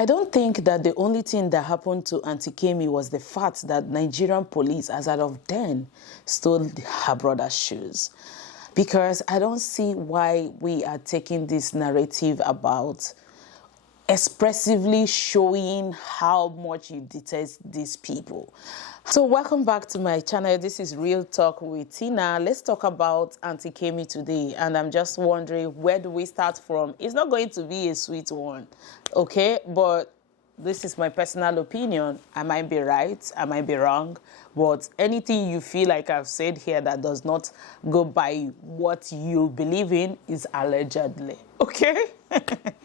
I don't think that the only thing that happened to Aunty Kemi was the fact that Nigerian police, as out of then, stole her brother's shoes. Because I don't see why we are taking this narrative about expressively showing how much you detest these people. So welcome back to my channel. This is Real Talk with Tina. Let's talk about Aunty Kemi today, and I'm just wondering, where do we start from? It's not going to be a sweet one, okay? But this is my personal opinion. I might be right, I might be wrong, but anything you feel like I've said here that does not go by what you believe in is allegedly, okay?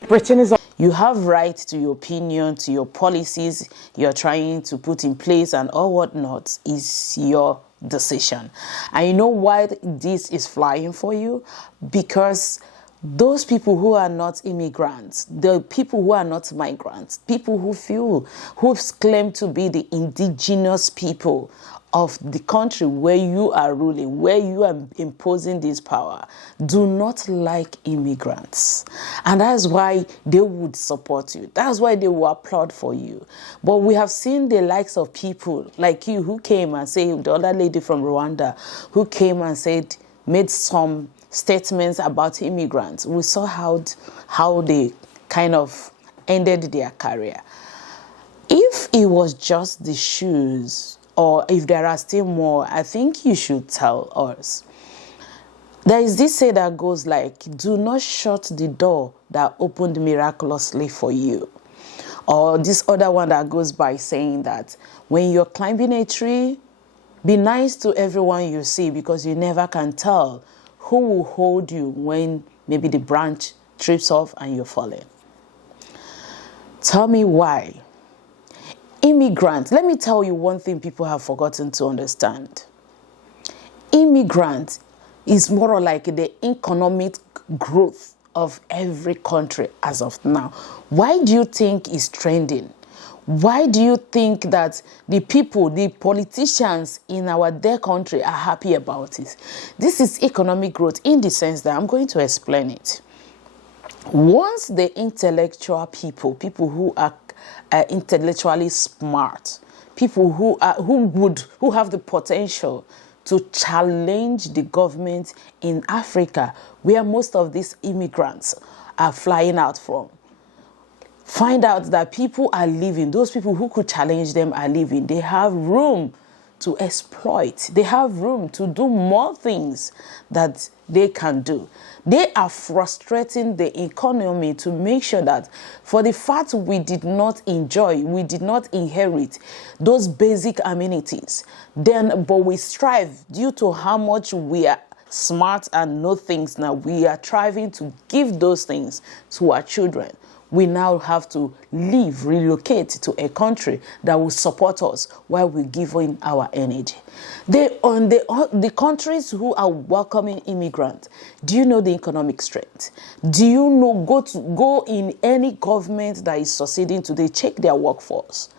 Britain is. You have right to your opinion, to your policies you're trying to put in place and all whatnot is your decision. I know why this is flying for you, because those people who are not immigrants, the people who are not migrants, people who claim to be the indigenous people of the country where you are ruling, where you are imposing this power, do not like immigrants. And that's why they would support you. That's why they will applaud for you. But we have seen the likes of people like you who came and said, the other lady from Rwanda, who came and said, made some statements about immigrants. We saw how they kind of ended their career. If it was just the shoes, or if there are still more, I think you should tell us. There is this say that goes like, do not shut the door that opened miraculously for you. Or this other one that goes by saying that when you're climbing a tree, be nice to everyone you see, because you never can tell who will hold you when maybe the branch trips off and you're falling. Tell me why. Immigrants, let me tell you one thing people have forgotten to understand. Immigrant is more like the economic growth of every country as of now. Why do you think it's trending? Why do you think that the people, the politicians in our dear country are happy about it? This is economic growth in the sense that I'm going to explain it. Once the intellectual people who are intellectually smart, people who have the potential to challenge the government in Africa, where most of these immigrants are flying out from, find out that people are living, those people who could challenge them are living. They have room to exploit. They have room to do more things that they can do. They are frustrating the economy to make sure that for the fact we did not enjoy, we did not inherit those basic amenities, but we strive due to how much we are smart and know things now. We are striving to give those things to our children. We now have to relocate to a country that will support us while we give in our energy. The countries who are welcoming immigrants, do you know the economic strength? Do you know, go in any government that is succeeding today, check their workforce.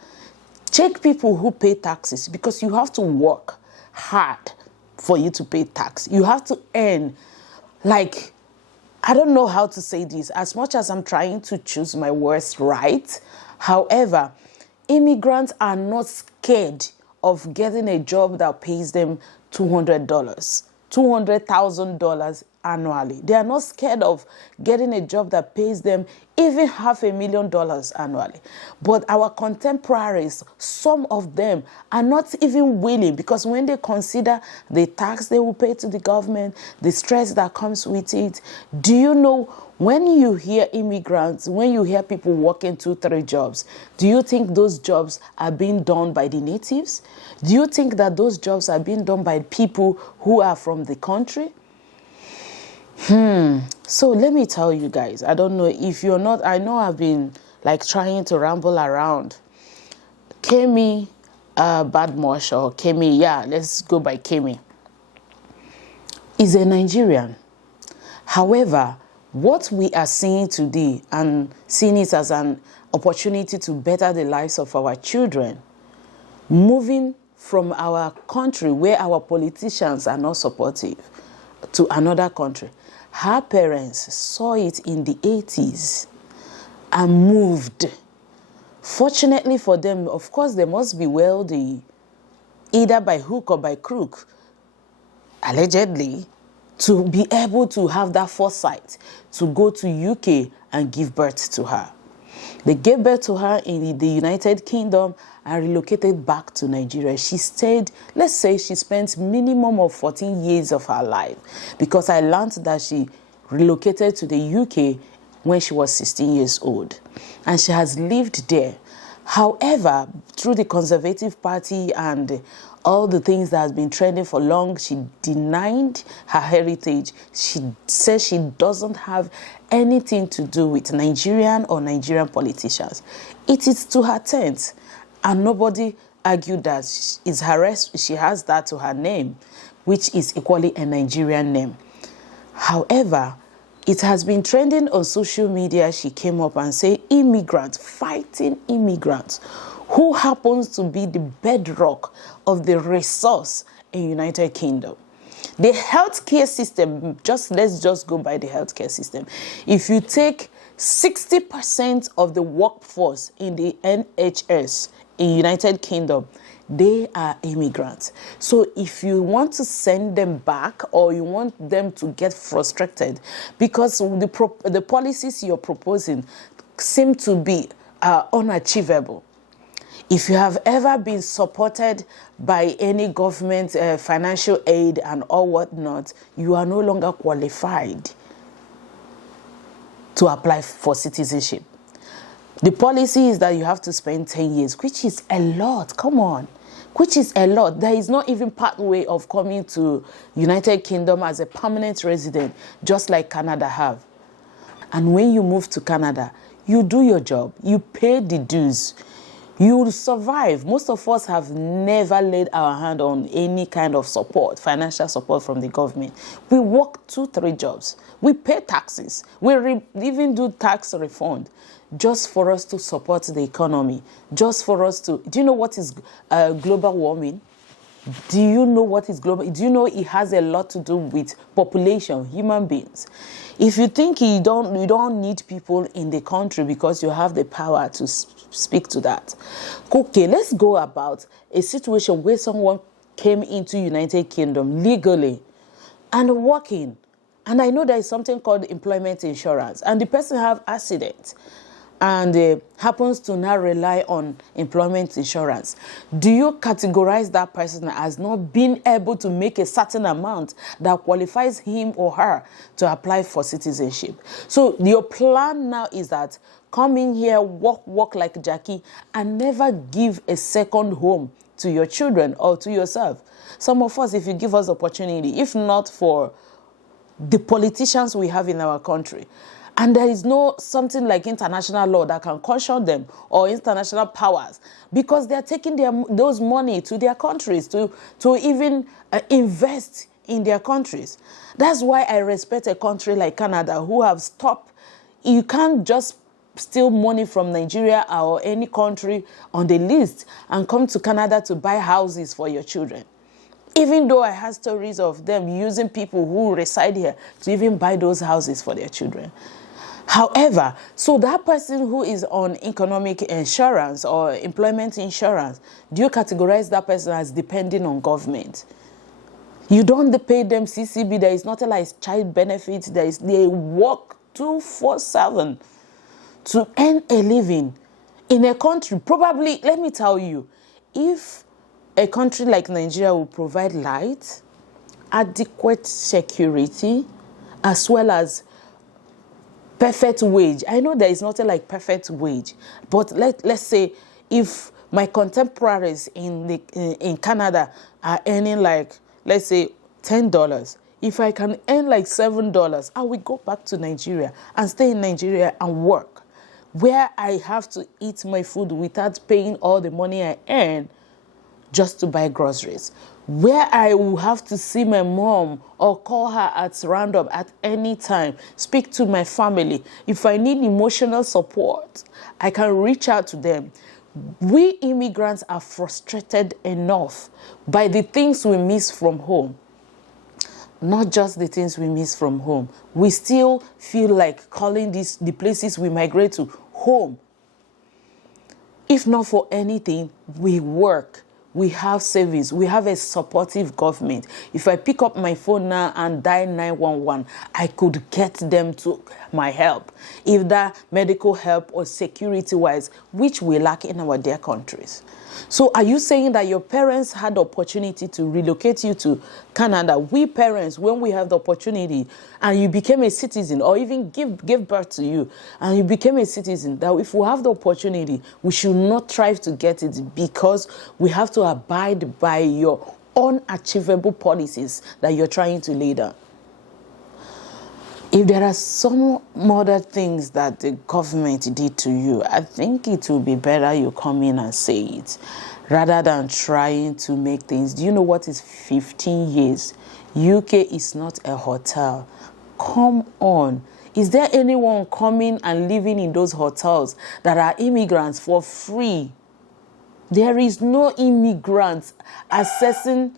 Check people who pay taxes, because you have to work hard for you to pay tax. You have to earn, like, I don't know how to say this, as much as I'm trying to choose my words right. However, immigrants are not scared of getting a job that pays them $200, $200,000 annually. They are not scared of getting a job that pays them even $500,000 annually. But our contemporaries, some of them are not even willing, because when they consider the tax they will pay to the government, the stress that comes with it, do you know, when you hear immigrants, when you hear people working 2-3 jobs, do you think those jobs are being done by the natives? Do you think that those jobs are being done by people who are from the country? So let me tell you guys, I don't know if you're not, I know I've been like trying to ramble around. Kemi Badmosh, or Kemi, yeah, let's go by Kemi, is a Nigerian. However, what we are seeing today and seeing it as an opportunity to better the lives of our children, moving from our country where our politicians are not supportive to another country. Her parents saw it in the 80s and moved Fortunately for them, of course, they must be wealthy, either by hook or by crook, allegedly, to be able to have that foresight to go to UK and give birth to her. They gave birth to her in the United Kingdom and relocated back to Nigeria. She stayed, let's say she spent minimum of 14 years of her life, because I learned that she relocated to the UK when she was 16 years old. And she has lived there. However, through the Conservative Party and all the things that has been trending for long, she denied her heritage. She says she doesn't have anything to do with Nigerian or Nigerian politicians. It is to her tent, and nobody argued that she has that to her name, which is equally a Nigerian name. However, it has been trending on social media. She came up and said, immigrants, fighting immigrants, who happens to be the bedrock of the resource in United Kingdom. The healthcare system, let's just go by the healthcare system. If you take 60% of the workforce in the NHS in United Kingdom, they are immigrants. So if you want to send them back, or you want them to get frustrated because the policies you're proposing seem to be unachievable. If you have ever been supported by any government financial aid and all whatnot, you are no longer qualified to apply for citizenship. The policy is that you have to spend 10 years, which is a lot. Come on. Which is a lot. There is not even pathway of coming to United Kingdom as a permanent resident, just like Canada have. And when you move to Canada, you do your job. You pay the dues. You will survive. Most of us have never laid our hand on any kind of support, financial support from the government. We work 2-3 jobs. We pay taxes. We even do tax refund just for us to support the economy, just for us to... Do you know what is global warming? Do you know what is global? Do you know it has a lot to do with population, human beings? If you think you don't need people in the country because you have the power to speak to that. Okay, let's go about a situation where someone came into United Kingdom legally and working. And I know there is something called employment insurance, and the person have accident and happens to now rely on employment insurance. Do you categorize that person as not being able to make a certain amount that qualifies him or her to apply for citizenship? So your plan now is that come in here, work like Jackie, and never give a second home to your children or to yourself. Some of us, if you give us opportunity, if not for the politicians we have in our country, and there is no something like international law that can caution them, or international powers, because they're taking those money to their countries to even invest in their countries. That's why I respect a country like Canada, who have stopped. You can't just steal money from Nigeria or any country on the list and come to Canada to buy houses for your children. Even though I have stories of them using people who reside here to even buy those houses for their children. However, so that person who is on economic insurance or employment insurance, do you categorize that person as depending on government? You don't pay them CCB. There is nothing like child benefits. They work 24/7 to earn a living in a country. Probably, let me tell you, if a country like Nigeria will provide light, adequate security, as well as perfect wage. I know there is nothing like perfect wage, but let's say if my contemporaries in Canada are earning like, let's say, $10, if I can earn like $7, I will go back to Nigeria and stay in Nigeria and work, where I have to eat my food without paying all the money I earn just to buy groceries, where I will have to see my mom or call her at random at any time, speak to my family. If I need emotional support, I can reach out to them. We immigrants are frustrated enough by the things we miss from home. Not just the things we miss from home. We still feel like calling the places we migrate to home. If not for anything, we work. We have savings. We have a supportive government. If I pick up my phone now and dial 911, I could get them to my help. If that medical help or security-wise, which we lack in our dear countries. So are you saying that your parents had the opportunity to relocate you to Canada? We parents, when we have the opportunity and you became a citizen, or even give birth to you and you became a citizen, that if we have the opportunity, we should not try to get it, because we have to abide by your unachievable policies that you're trying to lay down. If there are some other things that the government did to you, I think it will be better you come in and say it, rather than trying to make things. Do you know what is 15 years? UK is not a hotel. Come on. Is there anyone coming and living in those hotels that are immigrants for free? There is no immigrants accessing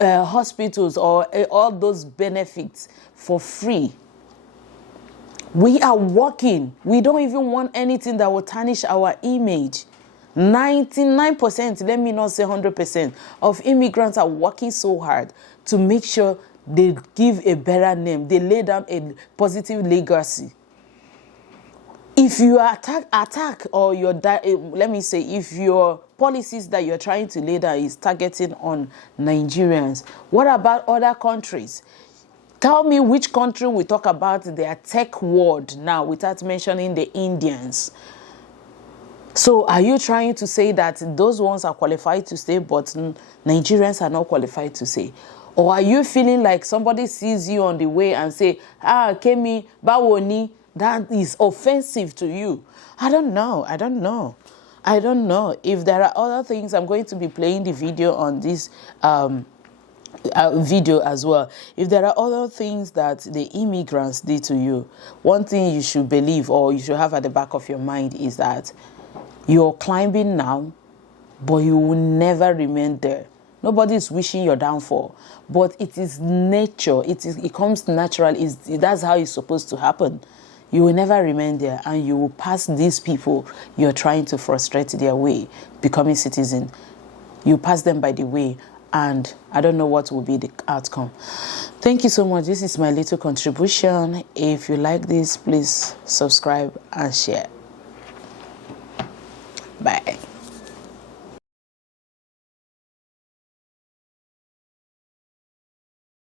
hospitals or all those benefits for free. We are working. We don't even want anything that will tarnish our image. 99%, let me not say 100%, of immigrants are working so hard to make sure they give a better name. They lay down a positive legacy. If you attack or let me say, if your policies that you're trying to lay down is targeting on Nigerians, what about other countries? Tell me which country we talk about their tech world now without mentioning the Indians. So are you trying to say that those ones are qualified to stay, but Nigerians are not qualified to stay? Or are you feeling like somebody sees you on the way and say, Kemi, Bawoni, that is offensive to you? I don't know. If there are other things, I'm going to be playing the video on this video as well. If there are other things that the immigrants did to you, one thing you should believe, or you should have at the back of your mind, is that you're climbing now, but you will never remain there. Nobody is wishing your downfall, but it is nature. It comes natural. That's how it's supposed to happen. You will never remain there, and you will pass these people you're trying to frustrate their way, becoming citizen. You pass them by the way, and I don't know what will be the outcome. Thank you so much. This is my little contribution. If you like this, please subscribe and share. Bye.